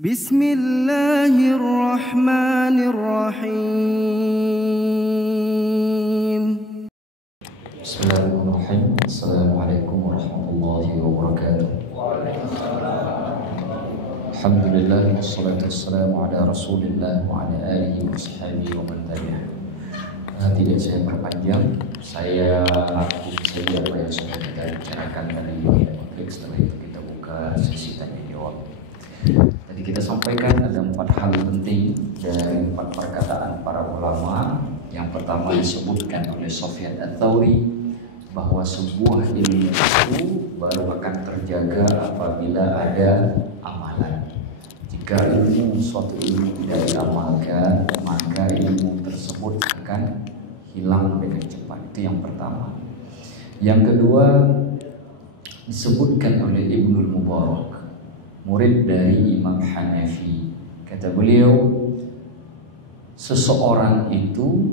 Bismillahirrahmanirrahim. Bismillahirrahmanirrahim. Assalamualaikum warahmatullahi wabarakatuh. Alhamdulillah wassalatu wassalamu ala Rasulillah wa ala alihi wa sahbihi wa man tabi'ah. Tidak saya perpanjang, saya rangkum saja apa yang sudah kita bicarakan tadi di topik. Setelah itu kita buka sesi tanya jawab. Tadi kita sampaikan ada 4 hal penting dari 4 perkataan para ulama. Yang pertama disebutkan oleh Sufyan Ats-Tsauri bahwa sebuah ilmu itu baru akan terjaga apabila ada amalan. Jika suatu ilmu tidak diamalkan, maka ilmu tersebut akan hilang dengan cepat. Itu yang pertama. Yang kedua disebutkan oleh Ibnul Mubarak, murid dari Imam Hanafi. Kata beliau, seseorang itu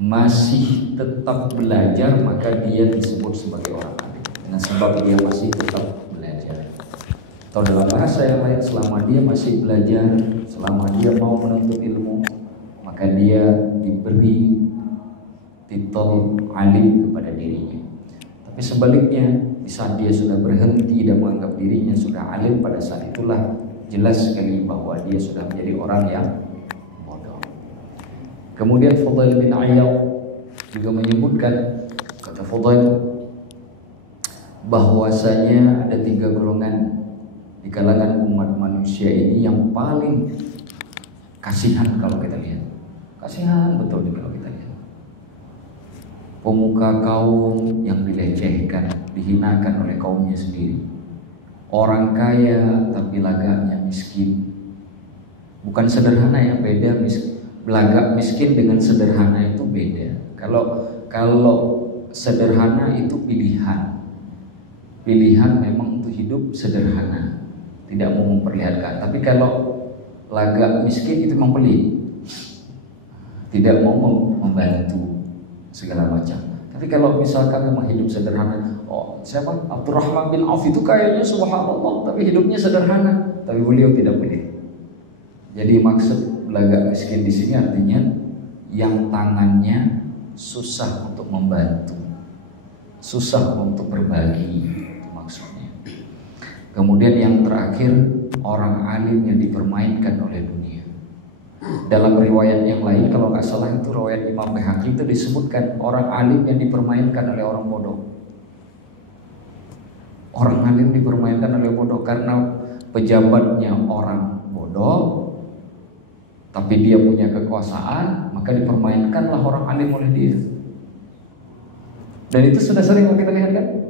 masih tetap belajar maka dia disebut sebagai orang alim. Nah, sebab dia masih tetap belajar. Atau dalam bahasa yang lain, selama dia masih belajar, selama dia mau menuntut ilmu, maka dia diberi titel alim kepada dirinya. Tapi sebaliknya, di saat dia sudah berhenti dan menganggap dirinya sudah alim, pada saat itulah jelas sekali bahwa dia sudah menjadi orang yang bodoh. Kemudian Fudail bin Iyad juga menyebutkan, kata Fudail, bahwasanya ada 3 golongan di kalangan umat manusia ini yang paling kasihan kalau kita lihat. Kasihan betul kalau kita lihat. Pemuka kaum yang dilecehkan, dihinakan oleh kaumnya sendiri. Orang kaya tapi lagaknya miskin. Bukan sederhana, yang beda lagak miskin dengan sederhana itu beda. Kalau sederhana itu pilihan. Pilihan memang untuk hidup sederhana, tidak mau memperlihatkan. Tapi kalau lagak miskin itu memang pelit, tidak mau membantu segala macam. Tapi kalau misalkan memang hidup sederhana, siapa? Abdurrahman bin Auf itu kayaknya subhanallah, tapi hidupnya sederhana. Tapi beliau tidak pelit. Jadi maksud lagak miskin di sini artinya yang tangannya susah untuk membantu, susah untuk berbagi, itu maksudnya. Kemudian yang terakhir, orang alim yang dipermainkan oleh dunia. Dalam riwayat yang lain, kalau nggak salah itu riwayat Imam Baihaqi, itu disebutkan orang alim yang dipermainkan oleh orang bodoh. Orang alim dipermainkan oleh bodoh karena pejabatnya orang bodoh, tapi dia punya kekuasaan, maka dipermainkanlah orang alim oleh dia. Dan itu sudah sering kita lihat kan?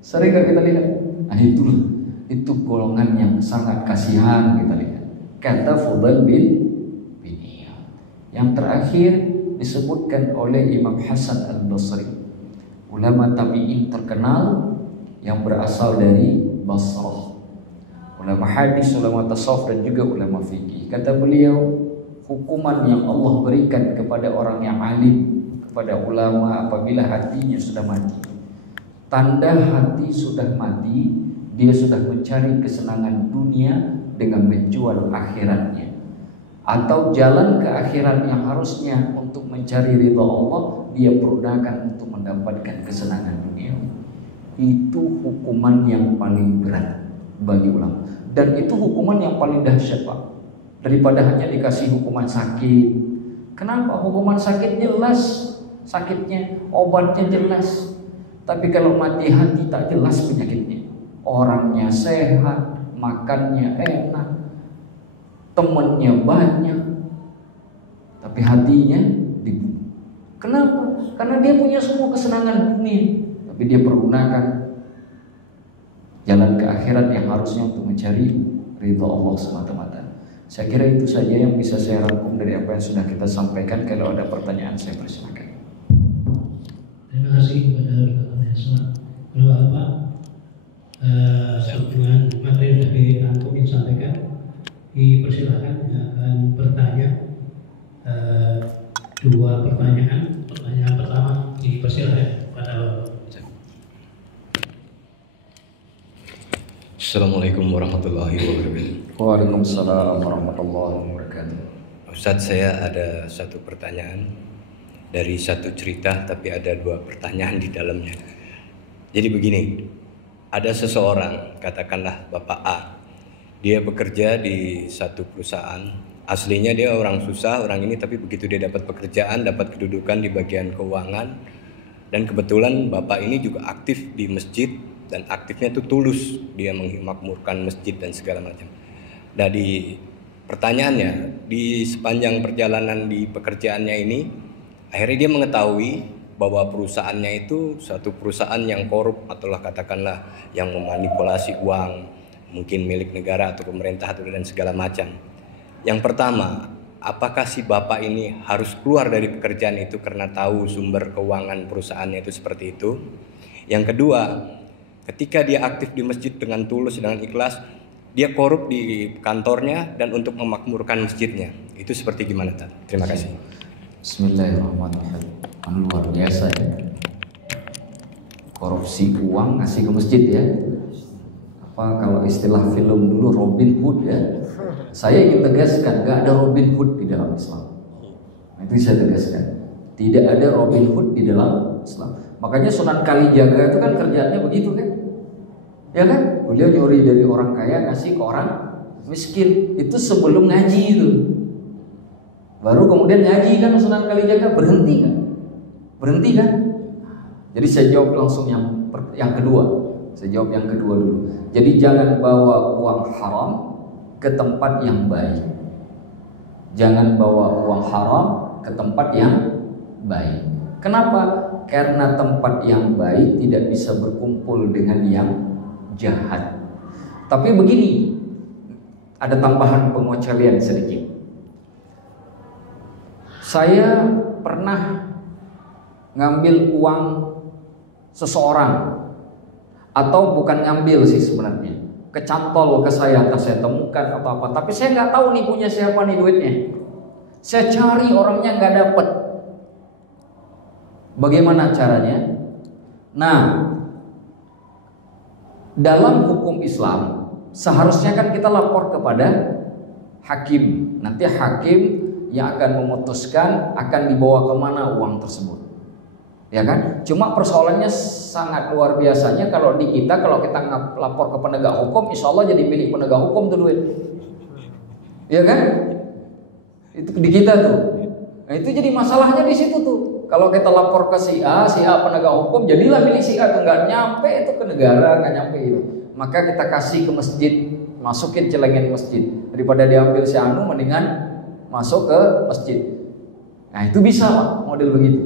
Sering gak kita lihat? Nah itu golongan yang sangat kasihan kita lihat. Kata Fudail bin Iyad. Yang terakhir disebutkan oleh Imam Hasan Al-Basri, ulama tabi'in terkenal yang berasal dari Basrah, ulama hadis, ulama tasawuf dan juga ulama fikih. Kata beliau, hukuman yang Allah berikan kepada orang yang alim, kepada ulama apabila hatinya sudah mati. Tanda hati sudah mati, dia sudah mencari kesenangan dunia dengan menjual akhiratnya. Atau jalan ke akhirat yang harusnya untuk mencari ridha Allah, dia pergunakan untuk mendapatkan kesenangan dunia. Itu hukuman yang paling berat bagi ulama. Dan itu hukuman yang paling dahsyat, Pak, daripada hanya dikasih hukuman sakit. Kenapa? Hukuman sakit jelas sakitnya, obatnya jelas. Tapi kalau mati hati tak jelas penyakitnya. Orangnya sehat, makannya enak, temannya banyak, tapi hatinya dibunuh. Kenapa? Karena dia punya semua kesenangan dunia, tapi dia pergunakan jalan ke akhirat yang harusnya untuk mencari ridha Allah semata-mata. Saya kira itu saja yang bisa saya rangkum dari apa yang sudah kita sampaikan. Kalau ada pertanyaan saya persilakan. Terima kasih kepada Bapak Yasma. Kalau Bapak dengan materi yang sudah dirangkum yang disampaikan, dipersilakan yang akan bertanya 2 pertanyaan. Pertanyaan pertama dipersilakan pada Bapak. Assalamualaikum warahmatullahi wabarakatuh. Waalaikumsalam warahmatullahi wabarakatuh. Ustadz, saya ada satu pertanyaan dari satu cerita, tapi ada dua pertanyaan di dalamnya. Jadi begini, ada seseorang, katakanlah Bapak A, dia bekerja di satu perusahaan. Aslinya dia orang susah, orang ini, tapi begitu dia dapat pekerjaan, dapat kedudukan di bagian keuangan, dan kebetulan Bapak ini juga aktif di masjid, dan aktifnya itu tulus, dia memakmurkan masjid dan segala macam. Nah, di pertanyaannya, di sepanjang perjalanan di pekerjaannya ini, akhirnya dia mengetahui bahwa perusahaannya itu satu perusahaan yang korup, atau katakanlah yang memanipulasi uang, mungkin milik negara atau pemerintah atau dan segala macam. Yang pertama, apakah si bapak ini harus keluar dari pekerjaan itu karena tahu sumber keuangan perusahaannya itu seperti itu? Yang kedua, ketika dia aktif di masjid dengan tulus, dengan ikhlas, dia korup di kantornya dan untuk memakmurkan masjidnya. Itu seperti gimana, Tad? Terima kasih. Bismillahirrahmanirrahim. Luar biasa ya. Korupsi uang ngasih ke masjid ya. Apa kalau istilah film dulu Robin Hood ya. Saya ingin tegaskan, gak ada Robin Hood di dalam Islam. Itu saya tegaskan. Tidak ada Robin Hood di dalam Islam. Makanya Sunan Kalijaga itu kan kerjaannya begitu kan. Ya kan? Beliau nyuri dari orang kaya ngasih ke orang miskin. Itu sebelum ngaji itu. Baru kemudian ngaji kan Sunan Kalijaga, berhenti kan? Berhenti kan? Jadi saya jawab langsung yang kedua. Saya jawab yang kedua dulu. Jadi jangan bawa uang haram ke tempat yang baik. Jangan bawa uang haram ke tempat yang baik. Kenapa? Karena tempat yang baik tidak bisa berkumpul dengan yang jahat. Tapi begini, ada tambahan pengecualian sedikit. Saya pernah ngambil uang seseorang, atau bukan ngambil sih sebenarnya, kecantol ke saya, entah saya temukan atau apa. Tapi saya nggak tahu nih punya siapa nih duitnya. Saya cari orangnya nggak dapet. Bagaimana caranya? Nah, dalam hukum Islam seharusnya kan kita lapor kepada hakim. Nanti hakim yang akan memutuskan akan dibawa kemana uang tersebut, ya kan? Cuma persoalannya sangat luar biasanya kalau di kita, kalau kita lapor ke penegak hukum, insya Allah jadi milik penegak hukum tuh duit, ya kan? Itu di kita tuh. Nah, itu jadi masalahnya di situ tuh. Kalau kita lapor ke si A penegak hukum, jadilah milik si A, tuh nggak nyampe itu ke negara, nggak nyampe itu. Maka kita kasih ke masjid, masukin celengan masjid, daripada diambil si Anu, mendingan masuk ke masjid. Nah itu bisa Pak, model begitu.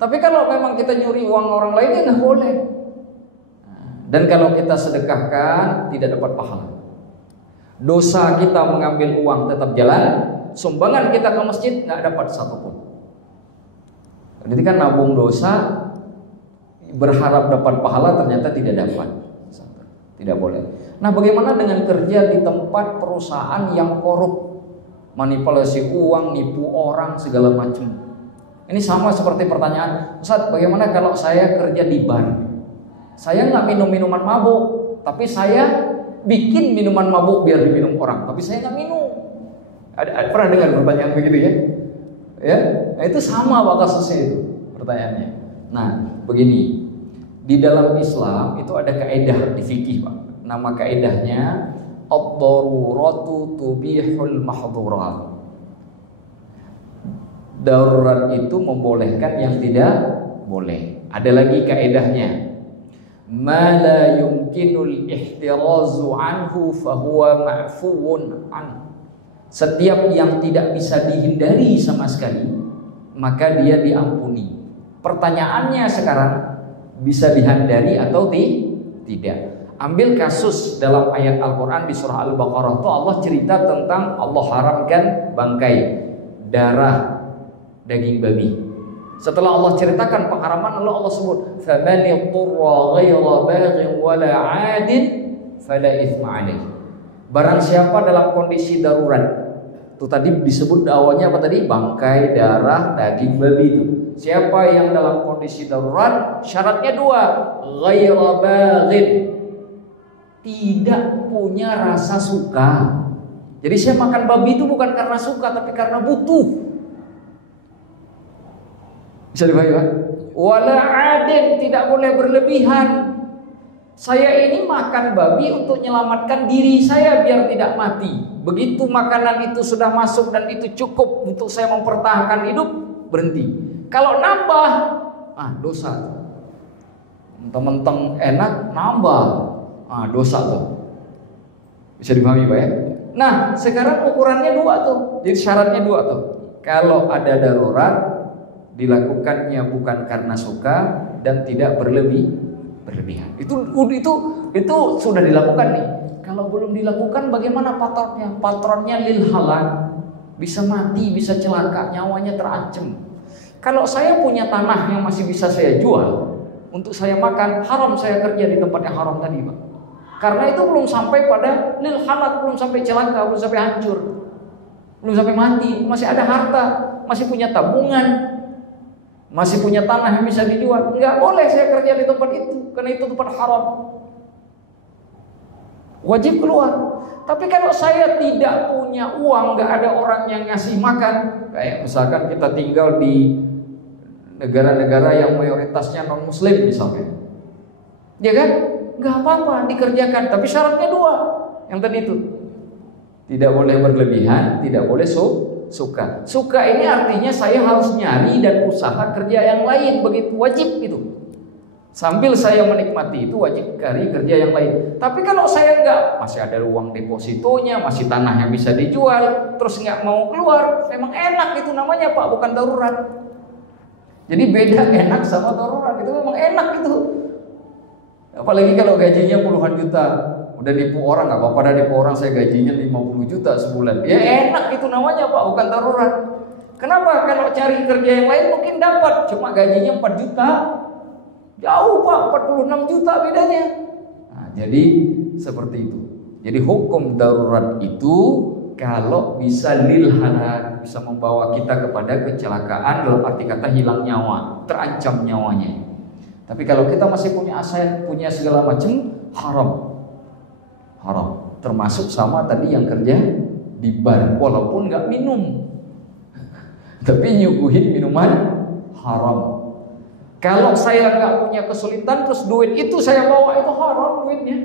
Tapi kalau memang kita nyuri uang orang lain, ya nggak boleh. Dan kalau kita sedekahkan tidak dapat pahala. Dosa kita mengambil uang tetap jalan, sumbangan kita ke masjid nggak dapat satupun. Jadi kan nabung dosa, berharap dapat pahala ternyata tidak dapat. Tidak boleh. Nah bagaimana dengan kerja di tempat perusahaan yang korup? Manipulasi uang, nipu orang, segala macam. Ini sama seperti pertanyaan, Ustaz, bagaimana kalau saya kerja di bar? Saya nggak minum minuman mabuk, tapi saya bikin minuman mabuk biar diminum orang, tapi saya nggak minum. Ada pernah dengar pertanyaan begitu ya? Ya, nah, itu sama Pak kasusnya itu pertanyaannya. Nah, begini, di dalam Islam itu ada kaidah di fikih Pak. Nama kaidahnya ad-daruratu tubihul mahdhurat. Darurat itu membolehkan yang tidak boleh. Ada lagi kaidahnya, ma la yumkinul ihtirazu anhu fahuwa ma'fuun an. Setiap yang tidak bisa dihindari sama sekali, maka dia diampuni. Pertanyaannya sekarang, bisa dihindari atau tidak? Ambil kasus dalam ayat Al-Quran di surah Al-Baqarah itu Allah cerita tentang Allah haramkan bangkai, darah, daging babi. Setelah Allah ceritakan pengharaman, lalu Allah sebut faman yadhurra ghayra baghin wala 'adin fala itsma 'alaihi. Barang siapa dalam kondisi darurat, itu tadi disebut awalnya apa tadi? Bangkai, darah, daging babi itu. Siapa yang dalam kondisi darurat, syaratnya dua, ghayra baghin, tidak punya rasa suka. Jadi saya makan babi itu bukan karena suka, tapi karena butuh. Bisa dipahami Pak? Wala adin, tidak boleh berlebihan. Saya ini makan babi untuk menyelamatkan diri saya biar tidak mati. Begitu makanan itu sudah masuk dan itu cukup untuk saya mempertahankan hidup, berhenti. Kalau nambah, dosa. Mentang-mentang enak, nambah, dosa tuh. Bisa dipahami Pak ya? Nah, sekarang ukurannya dua tuh. Jadi syaratnya dua tuh. Kalau ada darurat, dilakukannya bukan karena suka dan tidak berlebihan. Itu sudah dilakukan nih. Kalau belum dilakukan, bagaimana patronnya? Patronnya lil halal, bisa mati, bisa celaka, nyawanya terancam. Kalau saya punya tanah yang masih bisa saya jual untuk saya makan, haram saya kerja di tempat yang haram tadi, Pak. Karena itu belum sampai pada lil halal, belum sampai celaka, belum sampai hancur, belum sampai mati, masih ada harta, masih punya tabungan, masih punya tanah yang bisa dijual. Enggak boleh saya kerja di tempat itu, karena itu tempat haram. Wajib keluar. Tapi kalau saya tidak punya uang, nggak ada orang yang ngasih makan, kayak misalkan kita tinggal di negara-negara yang mayoritasnya non muslim misalnya, ya kan? Nggak apa-apa dikerjakan, tapi syaratnya dua. Yang tadi itu tidak boleh berlebihan, tidak boleh suka. Suka ini artinya saya harus nyari dan usaha kerja yang lain, begitu wajib itu. Sambil saya menikmati itu wajib cari kerja yang lain. Tapi kalau saya nggak, masih ada uang depositonya, masih tanah yang bisa dijual, terus nggak mau keluar, memang enak itu namanya Pak, bukan darurat. Jadi beda enak sama darurat, itu memang enak itu. Apalagi kalau gajinya puluhan juta, udah nipu orang, nggak apa-apa, dah nipu orang, saya gajinya 50 juta sebulan. Ya enak itu namanya Pak, bukan darurat. Kenapa? Kalau cari kerja yang lain mungkin dapat, cuma gajinya 4 juta. Jauh Pak, 46 juta bedanya. Nah, jadi seperti itu. Jadi hukum darurat itu kalau bisa lil halak, bisa membawa kita kepada kecelakaan, dalam arti kata hilang nyawa, terancam nyawanya. Tapi kalau kita masih punya aset, punya segala macam, haram. Termasuk sama tadi yang kerja di bar, walaupun nggak minum, tapi nyuguhin minuman haram. Kalau saya nggak punya kesulitan, terus duit itu saya bawa, itu haram duitnya.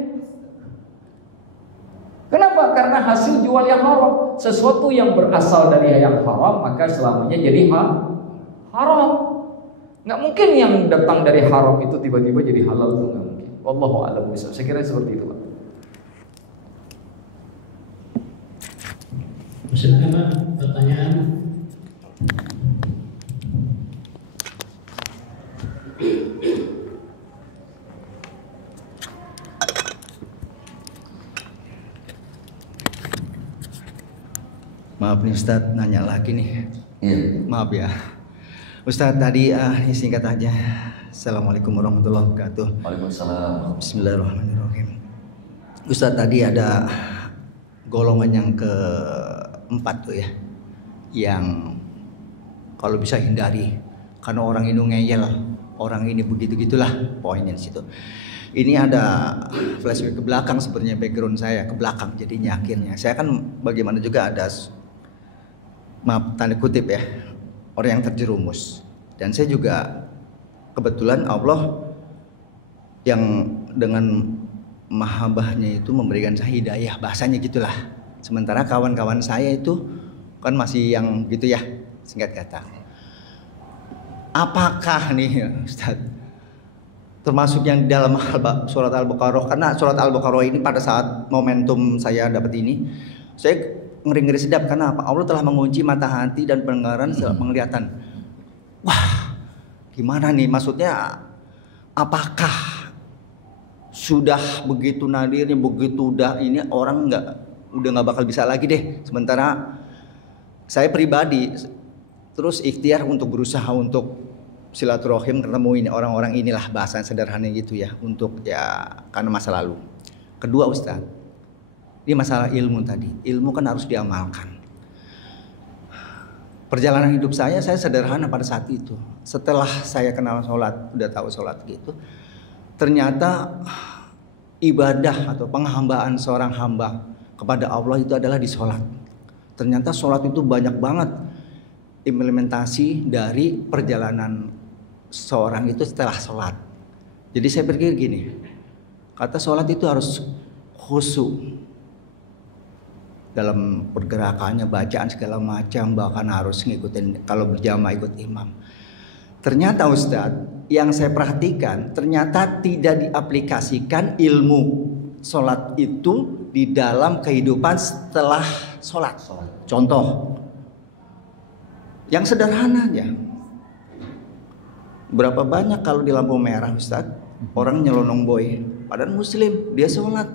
Kenapa? Karena hasil jual yang haram. Sesuatu yang berasal dari yang haram, maka selamanya jadi haram. Nggak mungkin yang datang dari haram itu tiba-tiba jadi halal, itu nggak mungkin. Wallahu a'lam bishawab. Saya kira seperti itu Pak. Silakan Pak, pertanyaan. Maaf nih Ustadz, nanya lagi nih. Iya. Maaf ya Ustadz, tadi singkat aja. Assalamualaikum warahmatullahi wabarakatuh. Waalaikumsalam. Bismillahirrahmanirrahim. Ustadz, tadi ada golongan yang keempat tuh ya, yang kalau bisa hindari, karena orang ini ngeyel, orang ini begitu-gitulah poinnya di situ. Ini ada flashback ke belakang, sebenarnya background saya ke belakang, jadinya akhirnya saya kan bagaimana juga ada, maaf tanda kutip ya, orang yang terjerumus. Dan saya juga kebetulan Allah yang dengan mahabbahnya itu memberikan saya hidayah, bahasanya gitulah. Sementara kawan-kawan saya itu kan masih yang gitu ya, singkat kata. Apakah nih Ustaz, termasuk yang dalam surat Al-Baqarah, karena surat Al-Baqarah ini pada saat momentum saya dapat ini, saya ngeri-ngeri sedap. Karena apa? Allah telah mengunci mata hati dan pendengaran penglihatan. Wah, gimana nih? Maksudnya apakah sudah begitu nadirnya, begitu udah ini orang udah nggak bakal bisa lagi deh. Sementara saya pribadi terus ikhtiar untuk berusaha untuk silaturahim, ketemu ini orang-orang inilah, bahasa sederhana gitu ya, untuk ya karena masa lalu. Kedua Ustaz, ini masalah ilmu tadi. Ilmu kan harus diamalkan. Perjalanan hidup saya sederhana pada saat itu. Setelah saya kenal sholat, udah tahu sholat gitu, ternyata ibadah atau penghambaan seorang hamba kepada Allah itu adalah di sholat. Ternyata sholat itu banyak banget implementasi dari perjalanan seorang itu setelah sholat. Jadi saya pikir gini, kata sholat itu harus khusyuk dalam pergerakannya, bacaan segala macam, bahkan harus ngikutin, kalau berjamaah ikut imam. Ternyata Ustadz, yang saya perhatikan ternyata tidak diaplikasikan ilmu sholat itu di dalam kehidupan setelah sholat. Contoh yang sederhana aja, berapa banyak kalau di lampu merah Ustadz orang nyelonong boy, padahal muslim, dia sholat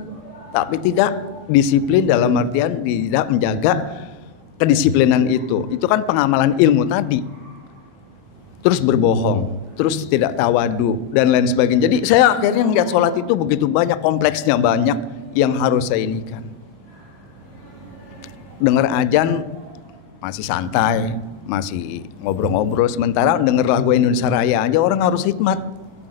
tapi tidak disiplin, dalam artian tidak menjaga kedisiplinan itu kan pengamalan ilmu tadi, terus berbohong, terus tidak tawadu dan lain sebagainya. Jadi saya akhirnya melihat sholat itu begitu banyak, kompleksnya banyak yang harus saya inikan. Dengar ajan masih santai, masih ngobrol-ngobrol, sementara dengar lagu Indonesia Raya aja orang harus hikmat,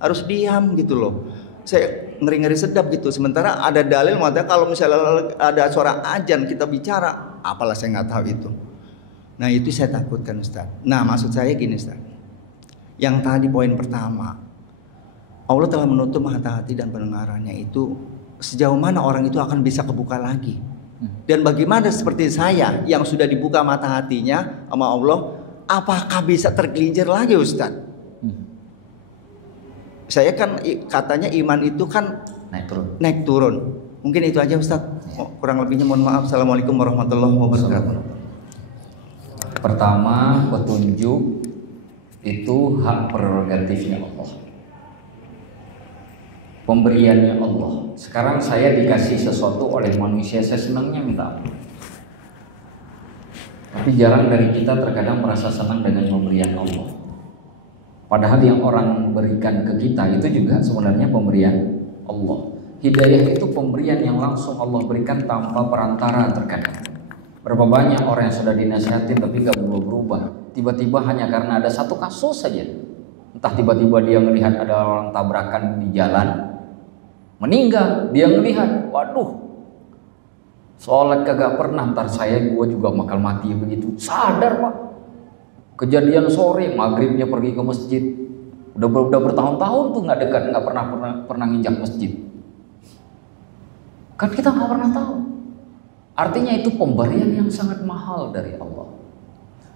harus diam gitu loh. Saya ngeri-ngeri sedap gitu. Sementara ada dalil mengatakan kalau misalnya ada suara ajan kita bicara, apalah saya nggak tahu itu. Nah itu saya takutkan Ustaz. Nah maksud saya gini Ustaz, yang tadi poin pertama, Allah telah menutup mata hati dan pendengarannya itu, sejauh mana orang itu akan bisa kebuka lagi. Dan bagaimana seperti saya yang sudah dibuka mata hatinya sama Allah, apakah bisa tergelincir lagi Ustaz? Saya kan katanya iman itu kan naik turun. Mungkin itu aja Ustaz. Kurang lebihnya mohon maaf. Assalamualaikum warahmatullahi wabarakatuh. Pertama, petunjuk itu hak prerogatifnya Allah, pemberiannya Allah. Sekarang saya dikasih sesuatu oleh manusia, saya senangnya minta apa? Tapi jarang dari kita terkadang merasa senang dengan pemberian Allah. Padahal yang orang berikan ke kita itu juga sebenarnya pemberian Allah. Hidayah itu pemberian yang langsung Allah berikan tanpa perantara terkadang. Berapa banyak orang yang sudah dinasihatin tapi gak berubah. Tiba-tiba hanya karena ada satu kasus saja. Entah tiba-tiba dia melihat ada orang tabrakan di jalan, meninggal, dia melihat, waduh, sholat kagak pernah, ntar gue juga bakal mati begitu. Sadar Pak. Kejadian sore, maghribnya pergi ke masjid. Udah bertahun-tahun tuh nggak dekat, nggak pernah nginjak masjid. Kan kita nggak pernah tahu. Artinya itu pemberian yang sangat mahal dari Allah.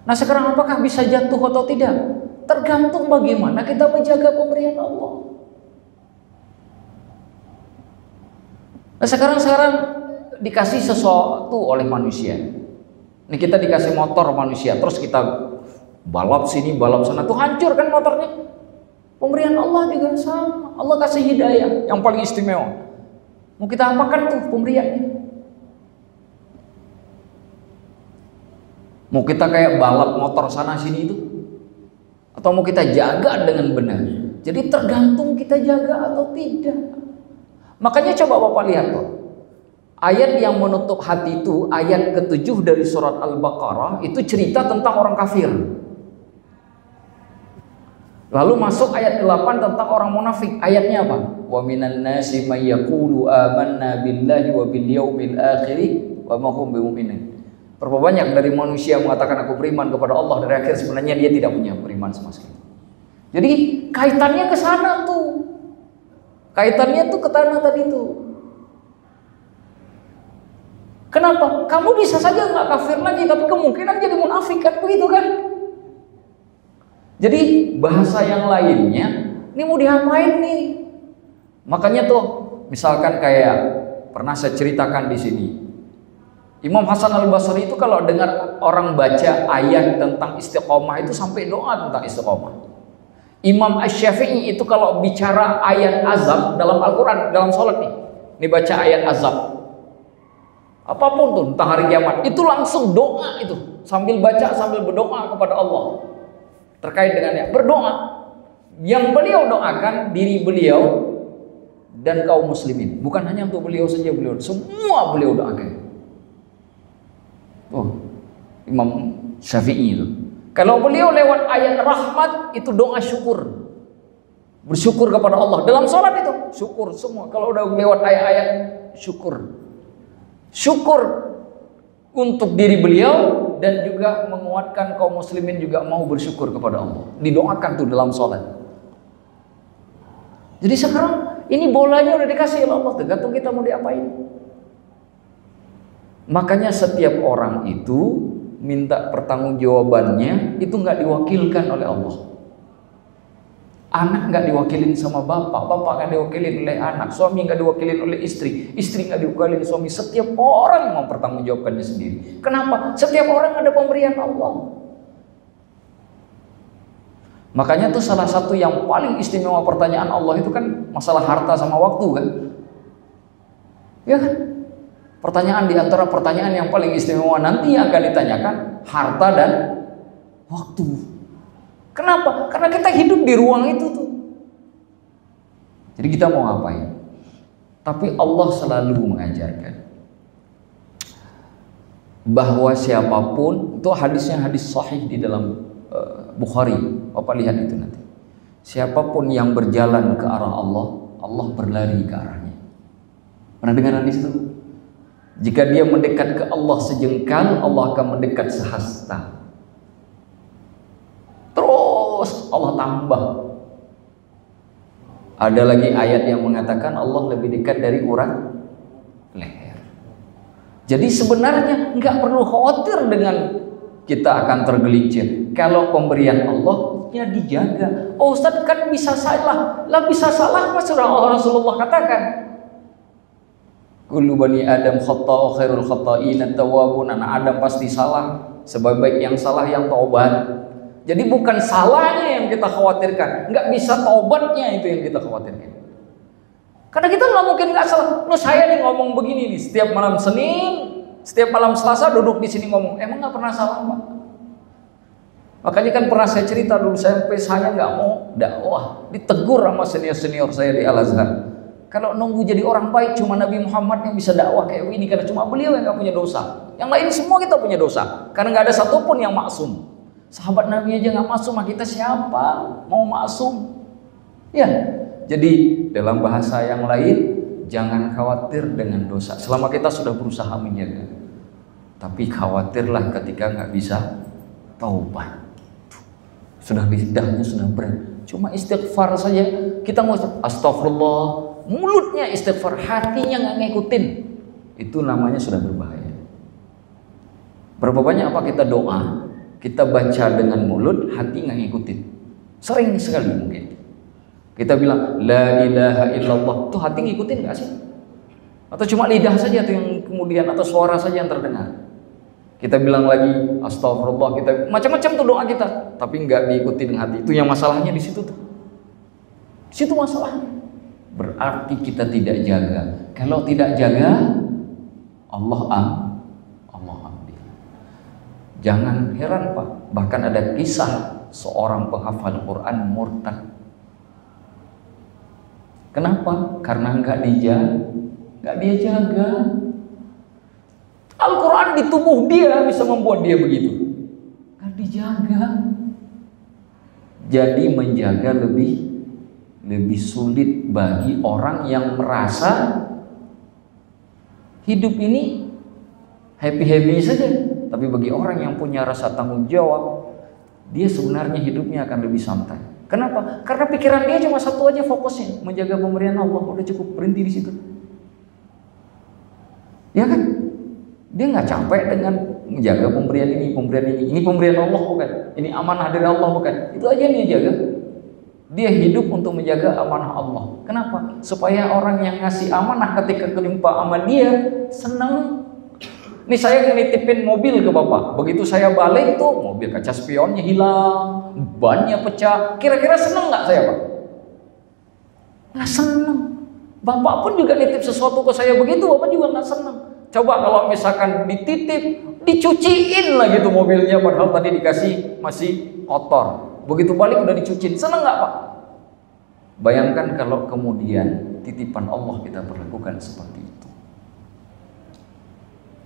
Nah sekarang apakah bisa jatuh atau tidak? Tergantung bagaimana kita menjaga pemberian Allah. Nah sekarang dikasih sesuatu oleh manusia. Ini kita dikasih motor manusia, terus kita balap sini, balap sana, tuh hancur kan motornya. Pemberian Allah juga sama. Allah kasih hidayah yang paling istimewa. Mau kita apakan tuh pemberiannya? Mau kita kayak balap motor sana sini itu? Atau mau kita jaga dengan benar? Jadi tergantung kita jaga atau tidak. Makanya coba Bapak lihat tuh. Ayat yang menutup hati itu, ayat ke-7 dari surat Al-Baqarah, itu cerita tentang orang kafir. Lalu masuk ayat ke-8 tentang orang munafik. Ayatnya apa? Wa minan nasi may yaqulu amanna billahi wa bil yaumil akhir wa ma hum bimumin. Berapa banyak dari manusia mengatakan aku beriman kepada Allah, dari akhir sebenarnya dia tidak punya beriman sama sekali. Jadi kaitannya ke sana tuh. Kaitannya tuh ke tanah tadi tuh. Kenapa? Kamu bisa saja nggak kafir lagi, tapi kemungkinan jadi munafik kan begitu kan? Jadi bahasa yang lainnya, ini mau diapain nih? Makanya tuh, misalkan kayak pernah saya ceritakan di sini, Imam Hasan Al-Basri itu kalau dengar orang baca ayat tentang istiqomah itu sampai doa tentang istiqomah. Imam Asy-Syafi'i itu kalau bicara ayat azab dalam Al-Quran, dalam sholat nih, ini baca ayat azab, apapun tuh tentang hari kiamat, itu langsung doa itu, sambil baca sambil berdoa kepada Allah. Terkait dengannya, berdoa. Yang beliau doakan diri beliau dan kaum muslimin. Bukan hanya untuk beliau saja, beliau semua beliau doakan. Oh, Imam Syafi'i itu. Kalau beliau lewat ayat rahmat itu doa syukur. Bersyukur kepada Allah. Dalam sholat itu syukur semua. Kalau udah lewat ayat-ayat syukur. syukur untuk diri beliau dan juga menguatkan kaum muslimin juga mau bersyukur kepada Allah. Didoakan tuh dalam sholat. Jadi sekarang ini bolanya udah dikasih oleh Allah, tergantung kita mau diapain. Makanya setiap orang itu minta pertanggungjawabannya itu nggak diwakilkan oleh Allah. Anak nggak diwakilin sama bapak, bapak nggak diwakilin oleh anak, suami nggak diwakilin oleh istri, istri nggak diwakilin suami. Setiap orang mau mempertanggungjawabkannya sendiri. Kenapa? Setiap orang ada pemberian Allah. Makanya tuh salah satu yang paling istimewa pertanyaan Allah itu kan masalah harta sama waktu kan? Ya kan? Pertanyaan di antara pertanyaan yang paling istimewa nanti yang akan ditanyakan harta dan waktu. Kenapa? Karena kita hidup di ruang itu tuh. Jadi kita mau ngapain? Tapi Allah selalu mengajarkan bahwa siapapun, itu hadisnya hadis sahih di dalam Bukhari. Bapak lihat itu nanti. Siapapun yang berjalan ke arah Allah, Allah berlari ke arahnya. Pernah dengar hadis itu? Jika dia mendekat ke Allah sejengkal, Allah akan mendekat sehasta. Terus Allah tambah. Ada lagi ayat yang mengatakan Allah lebih dekat dari urat leher. Jadi sebenarnya nggak perlu khawatir dengan kita akan tergelincir. Kalau pemberian Allah ya dijaga. Oh Ustaz kan bisa salah. Lah bisa salah mas Rasulullah katakan. Kullu bani Adam khata'u khairul khata'in at-tawwabun. Anak Adam pasti salah. Sebaik-baik yang salah yang taubat. Jadi bukan salahnya yang kita khawatirkan, nggak bisa taubatnya itu yang kita khawatirkan. Karena kita nggak mungkin nggak salah. Loh saya nih ngomong begini nih, setiap malam Senin, setiap malam Selasa duduk di sini ngomong, emang nggak pernah salah Pak? Makanya kan pernah saya cerita dulu sampai saya nggak mau dakwah, ditegur sama senior saya di Al Azhar. Kalau nunggu jadi orang baik cuma Nabi Muhammad yang bisa dakwah kayak ini, karena cuma beliau yang nggak punya dosa. Yang lain semua kita punya dosa, karena nggak ada satupun yang maksum. Sahabat Nabi aja nggak maksum, kita siapa mau maksum? Ya, jadi dalam bahasa yang lain, jangan khawatir dengan dosa. Selama kita sudah berusaha menjaga, tapi khawatirlah ketika nggak bisa taubat. Sudah lidahnya sudah berat, cuma istighfar saja. Kita mau astagfirullah, mulutnya istighfar, hatinya nggak ngikutin. Itu namanya sudah berbahaya. Berapa banyak apa kita doa? Kita baca dengan mulut, hati nggak ngikutin. Sering sekali mungkin. Kita bilang la ilaha illallah, tuh hati ngikutin nggak sih? Atau cuma lidah saja tuh yang kemudian, atau suara saja yang terdengar. Kita bilang lagi astagfirullah, kita macam-macam tuh doa kita, tapi nggak diikutin hati. Itu yang masalahnya di situ tuh. Di situ masalahnya. Berarti kita tidak jaga. Kalau tidak jaga, Allah ambil. Jangan heran Pak, bahkan ada kisah seorang penghafal Quran murtad. Kenapa? Karena nggak dia jaga. Al-Quran di tubuh dia bisa membuat dia begitu. Nggak dijaga. Jadi menjaga lebih sulit bagi orang yang merasa hidup ini happy-happy saja. Tapi bagi orang yang punya rasa tanggung jawab, dia sebenarnya hidupnya akan lebih santai. Kenapa? Karena pikiran dia cuma satu aja fokusnya, menjaga pemberian Allah. Udah cukup, berhenti di situ. Ya kan? Dia nggak capek dengan menjaga pemberian ini. Ini pemberian Allah bukan? Ini amanah dari Allah bukan? Itu aja yang dia jaga. Dia hidup untuk menjaga amanah Allah. Kenapa? Supaya orang yang ngasih amanah ketika kelimpa sama dia senang. Nih saya nitipin mobil ke Bapak. Begitu saya balik tuh mobil kaca spionnya hilang, bannya pecah. Kira-kira seneng nggak saya Pak? Nggak seneng. Bapak pun juga nitip sesuatu ke saya begitu, Bapak juga nggak seneng. Coba kalau misalkan dititip, dicuciin lagi tuh mobilnya, padahal tadi dikasih masih kotor. Begitu balik udah dicuciin, seneng nggak Pak? Bayangkan kalau kemudian titipan Allah kita perlakukan seperti itu.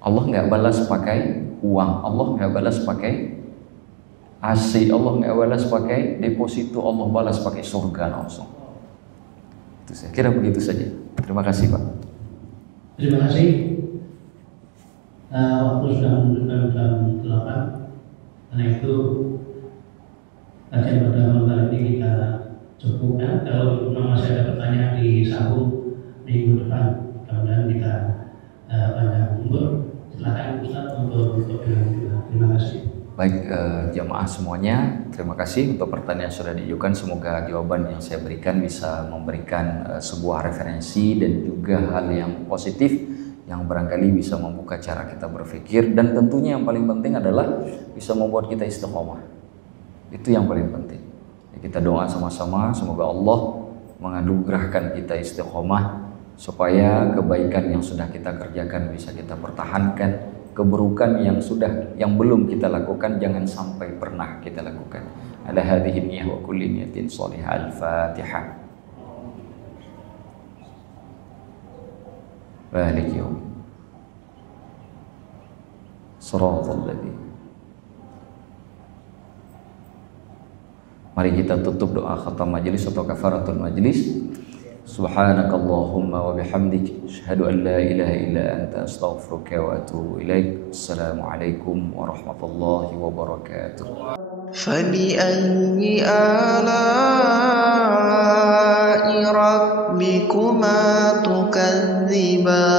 Allah nggak balas pakai uang, Allah nggak balas pakai AC, Allah nggak balas pakai deposito, Allah balas pakai surga langsung. Itu saya kira begitu saja. Terima kasih Pak. Terima kasih. Waktu sudah menunjukkan jam 8. Karena itu kajian pada malam hari ini kita cukupkan. Kalau memang masih ada pertanyaan disambung minggu depan, mudah-mudahan kita panjang umur. Silakan Ustaz untuk bilang juga. Terima kasih. Baik, jamaah semuanya, terima kasih untuk pertanyaan yang sudah diajukan. Semoga jawaban yang saya berikan bisa memberikan sebuah referensi dan juga hal yang positif yang barangkali bisa membuka cara kita berpikir, dan tentunya yang paling penting adalah bisa membuat kita istiqomah. Itu yang paling penting. Kita doa sama-sama, semoga Allah menganugerahkan kita istiqomah supaya kebaikan yang sudah kita kerjakan bisa kita pertahankan, keburukan yang belum kita lakukan jangan sampai pernah kita lakukan. Ala hadhihi niyyah wa kulli niyatin shalihah. Al-Fatihah. Balik yaum. Shiratal ladzina. Mari kita tutup doa khatam majelis atau kafaratul majelis. Subhanakallahumma wa bihamdik asyhadu an la ilaha illa anta astaghfiruka wa atubu ilaik. Assalamualaikum warahmatullahi wabarakatuh. فبأي آلاء ربكما تكذبان